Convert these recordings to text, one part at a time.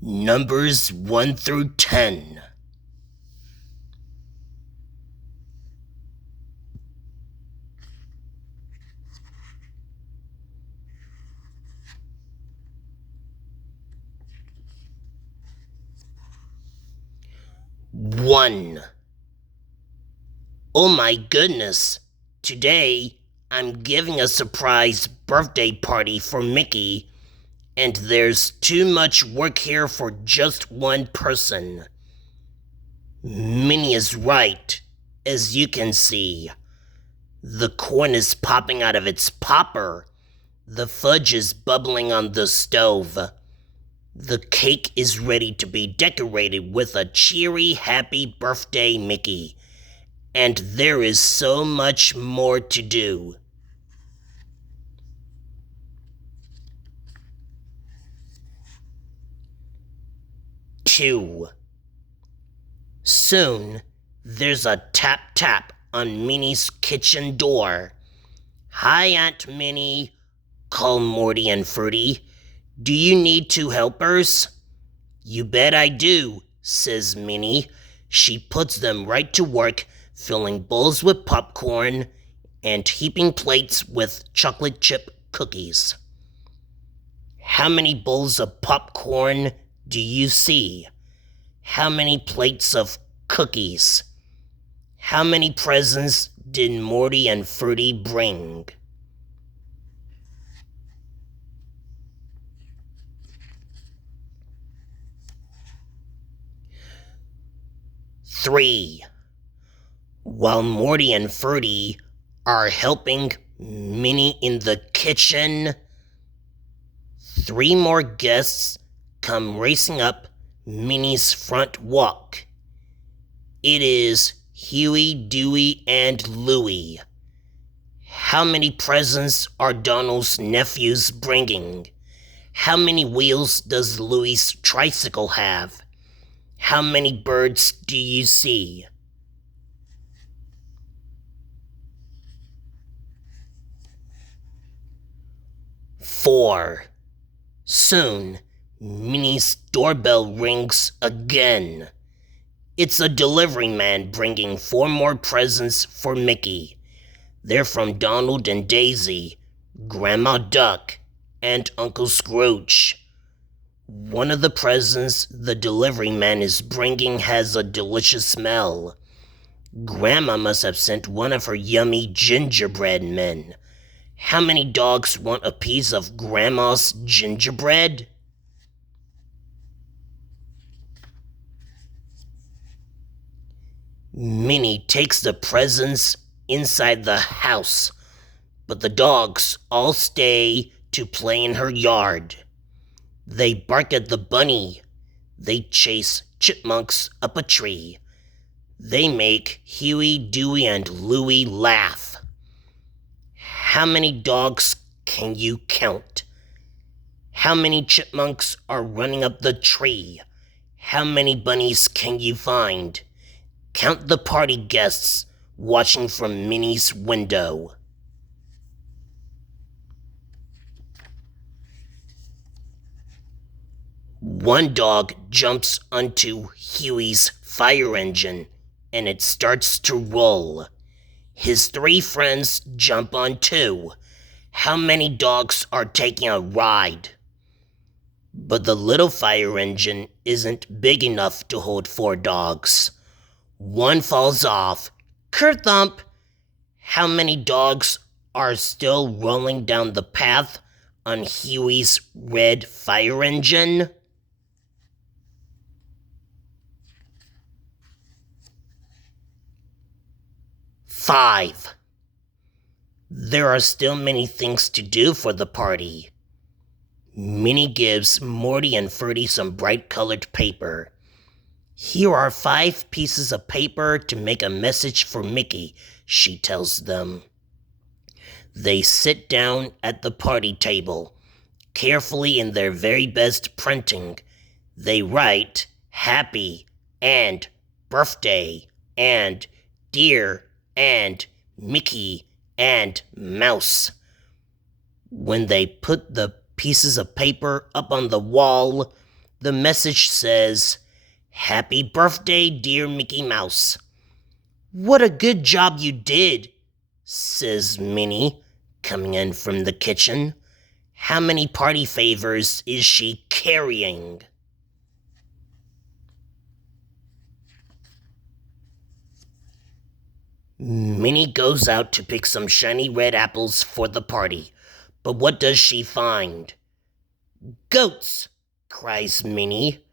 Numbers 1 through 10. One. Oh my goodness. Today, I'm giving a surprise birthday party for Mickey, and there's too much work here for just one person. Minnie is right, as you can see. The corn is popping out of its popper. The fudge is bubbling on the stove. The cake is ready to be decorated with a cheery happy birthday Mickey. And there is so much more to do. Two. Soon, there's a tap-tap on Minnie's kitchen door. Hi, Aunt Minnie, call Morty and Fruity. Do you need 2 helpers? You bet I do, says Minnie. She puts them right to work, filling bowls with popcorn and heaping plates with chocolate chip cookies. How many bowls of popcorn do you see? How many plates of cookies? How many presents did Morty and Fruity bring? 3. While Morty and Fruity are helping Minnie in the kitchen, 3 more guests come racing up Minnie's front walk. It is Huey, Dewey, and Louie. How many presents are Donald's nephews bringing? How many wheels does Louie's tricycle have? How many birds do you see? 4. Soon, Minnie's doorbell rings again. It's a delivery man bringing 4 more presents for Mickey. They're from Donald and Daisy, Grandma Duck, and Uncle Scrooge. One of the presents the delivery man is bringing has a delicious smell. Grandma must have sent one of her yummy gingerbread men. How many dogs want a piece of Grandma's gingerbread? Minnie takes the presents inside the house, but the dogs all stay to play in her yard. They bark at the bunny. They chase chipmunks up a tree. They make Huey, Dewey, and Louie laugh. How many dogs can you count? How many chipmunks are running up the tree? How many bunnies can you find? Count the party guests watching from Minnie's window. One dog jumps onto Huey's fire engine, and it starts to roll. His 3 friends jump on too. How many dogs are taking a ride? But the little fire engine isn't big enough to hold 4 dogs. One falls off. Kerthump! How many dogs are still rolling down the path on Huey's red fire engine? 5. There are still many things to do for the party. Minnie gives Morty and Fruity some bright-colored paper. Here are 5 pieces of paper to make a message for Mickey, she tells them. They sit down at the party table. Carefully in their very best printing, they write happy and birthday and dear and Mickey and Mouse. When they put the pieces of paper up on the wall, The message says, "Happy birthday, dear Mickey Mouse." "What a good job you did," says Minnie, coming in from the kitchen. "How many party favors is she carrying?" Minnie goes out to pick some shiny red apples for the party. But what does she find? "Goats!" cries Minnie.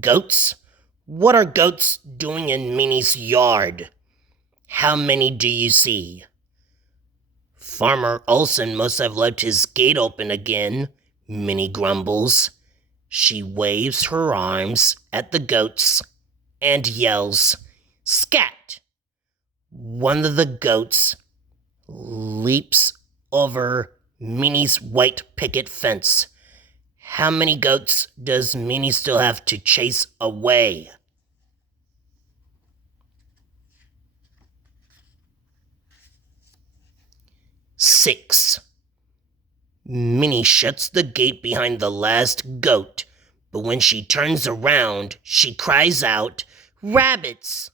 "Goats? What are goats doing in Minnie's yard?" "How many do you see?" "Farmer Olson must have left his gate open again," Minnie grumbles. She waves her arms at the goats and yells, "Scat!" One of the goats leaps over Minnie's white picket fence. How many goats does Minnie still have to chase away? 6. Minnie shuts the gate behind the last goat, but when she turns around, she cries out, "Rabbits!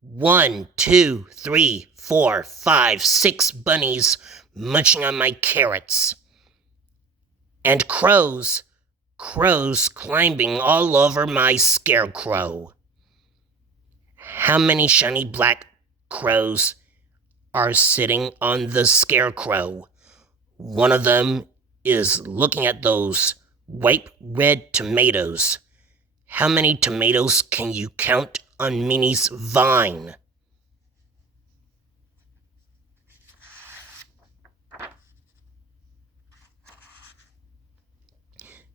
1, 2, 3, 4, 5, 6 bunnies munching on my carrots. And crows climbing all over my scarecrow." How many shiny black crows are sitting on the scarecrow? One of them is looking at those ripe red tomatoes. How many tomatoes can you count on Minnie's vine?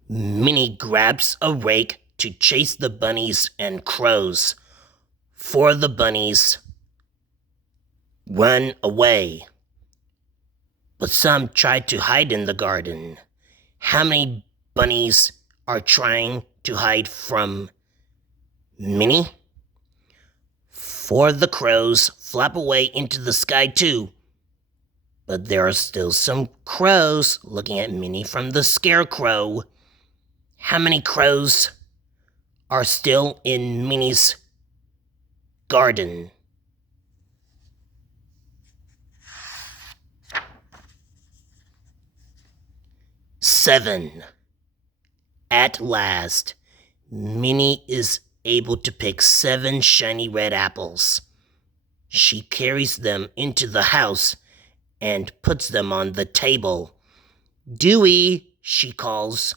Minnie grabs a rake to chase the bunnies and crows. 4 of the bunnies run away, but some try to hide in the garden. How many bunnies are trying to hide from Minnie? 4 of the crows flap away into the sky too, but there are still some crows looking at Minnie from the scarecrow. How many crows are still in Minnie's garden? 7. At last, Minnie is able to pick 7 shiny red apples. She carries them into the house and puts them on the table. "Dewey," she calls,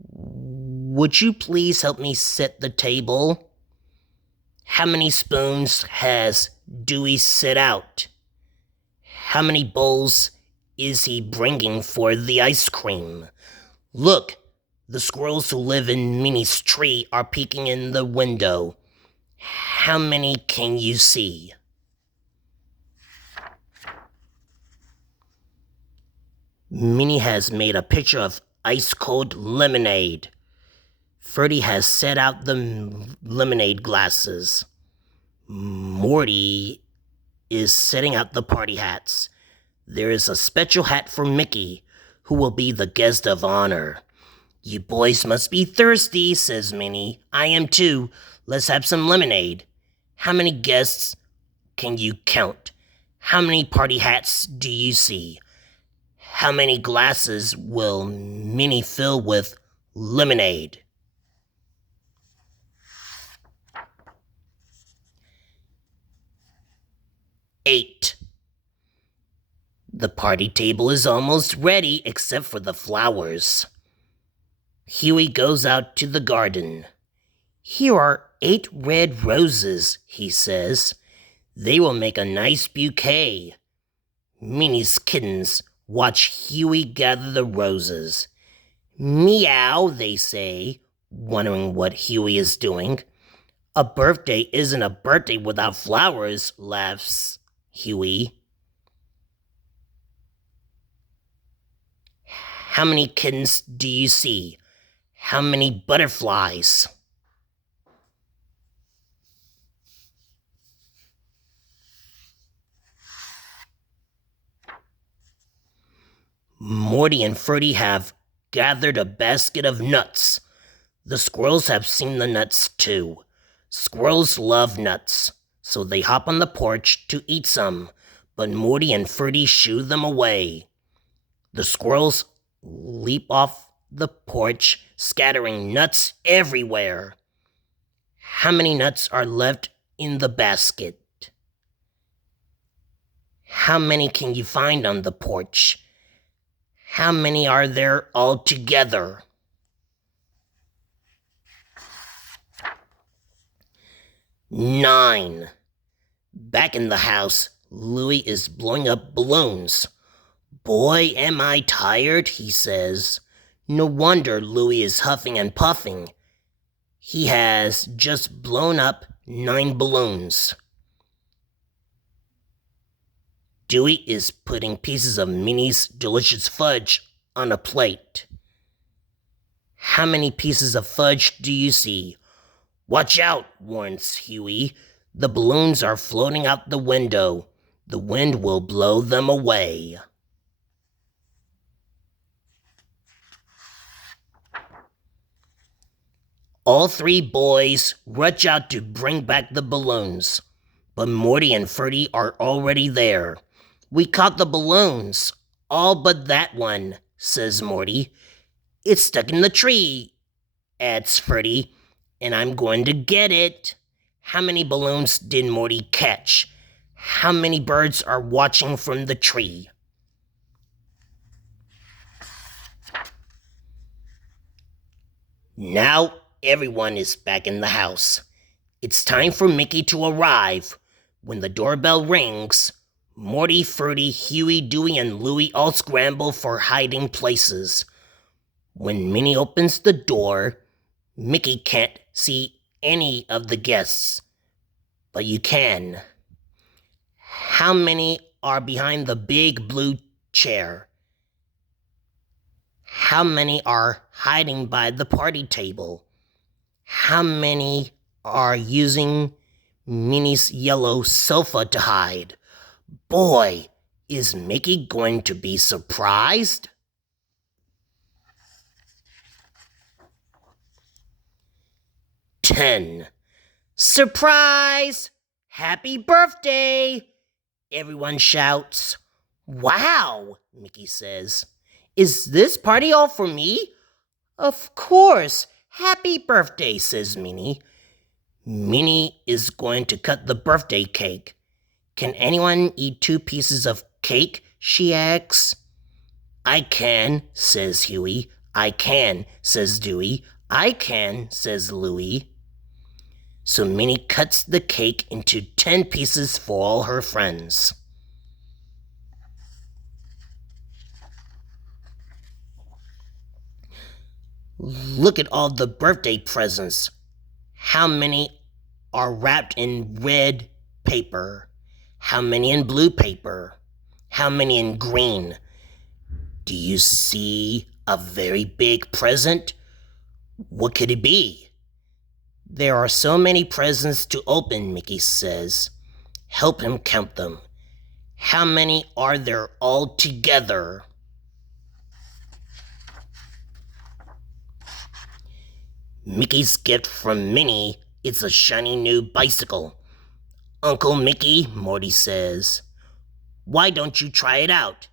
"would you please help me set the table?" How many spoons has Dewey set out? How many bowls is he bringing for the ice cream? Look, the squirrels who live in Minnie's tree are peeking in the window. How many can you see? Minnie has made a pitcher of ice-cold lemonade. Ferdy has set out the lemonade glasses. Morty is setting out the party hats. There is a special hat for Mickey, who will be the guest of honor. "You boys must be thirsty," says Minnie. "I am too. Let's have some lemonade." How many guests can you count? How many party hats do you see? How many glasses will Minnie fill with lemonade? 8. The party table is almost ready except for the flowers. Huey goes out to the garden. "Here are 8 red roses," he says. "They will make a nice bouquet." Minnie's kittens watch Huey gather the roses. "Meow," they say, wondering what Huey is doing. "A birthday isn't a birthday without flowers," laughs Huey. How many kittens do you see? How many butterflies? Morty and Ferdy have gathered a basket of nuts. The squirrels have seen the nuts too. Squirrels love nuts, so they hop on the porch to eat some, but Morty and Ferdy shoo them away. The squirrels leap off the porch, scattering nuts everywhere. How many nuts are left in the basket? How many can you find on the porch? How many are there altogether? 9. Back in the house, Louie is blowing up balloons. Boy, am I tired, he says. No wonder Louie is huffing and puffing. He has just blown up 9 balloons. Dewey is putting pieces of Minnie's delicious fudge on a plate. How many pieces of fudge do you see? Watch out, warns Huey. The balloons are floating out the window. The wind will blow them away. All 3 boys rush out to bring back the balloons, but Morty and Ferdy are already there. We caught the balloons, all but that one, says Morty. It's stuck in the tree, adds Ferdy, and I'm going to get it. How many balloons did Morty catch? How many birds are watching from the tree? Now everyone is back in the house. It's time for Mickey to arrive. When the doorbell rings, Morty, Ferdy, Huey, Dewey, and Louie all scramble for hiding places. When Minnie opens the door, Mickey can't see any of the guests, but you can. How many are behind the big blue chair? How many are hiding by the party table? How many are using Minnie's yellow sofa to hide? Boy, is Mickey going to be surprised? "10. Surprise! Happy birthday!" Everyone shouts. "Wow," Mickey says. "Is this party all for me?" "Of course. Happy birthday," says Minnie. Minnie is going to cut the birthday cake. "Can anyone eat 2 pieces of cake?" she asks. "I can," says Huey. "I can," says Dewey. "I can," says Louie. So Minnie cuts the cake into 10 pieces for all her friends. Look at all the birthday presents. How many are wrapped in red paper? How many in blue paper? How many in green? Do you see a very big present? What could it be? There are so many presents to open, Mickey says. Help him count them. How many are there altogether? Mickey's gift from Minnie is a shiny new bicycle. "Uncle Mickey," Morty says, "why don't you try it out?"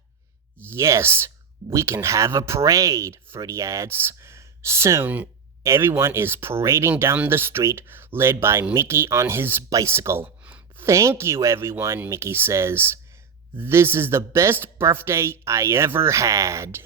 "Yes, we can have a parade," Ferdy adds. Soon, everyone is parading down the street, led by Mickey on his bicycle. "Thank you, everyone," Mickey says. "This is the best birthday I ever had."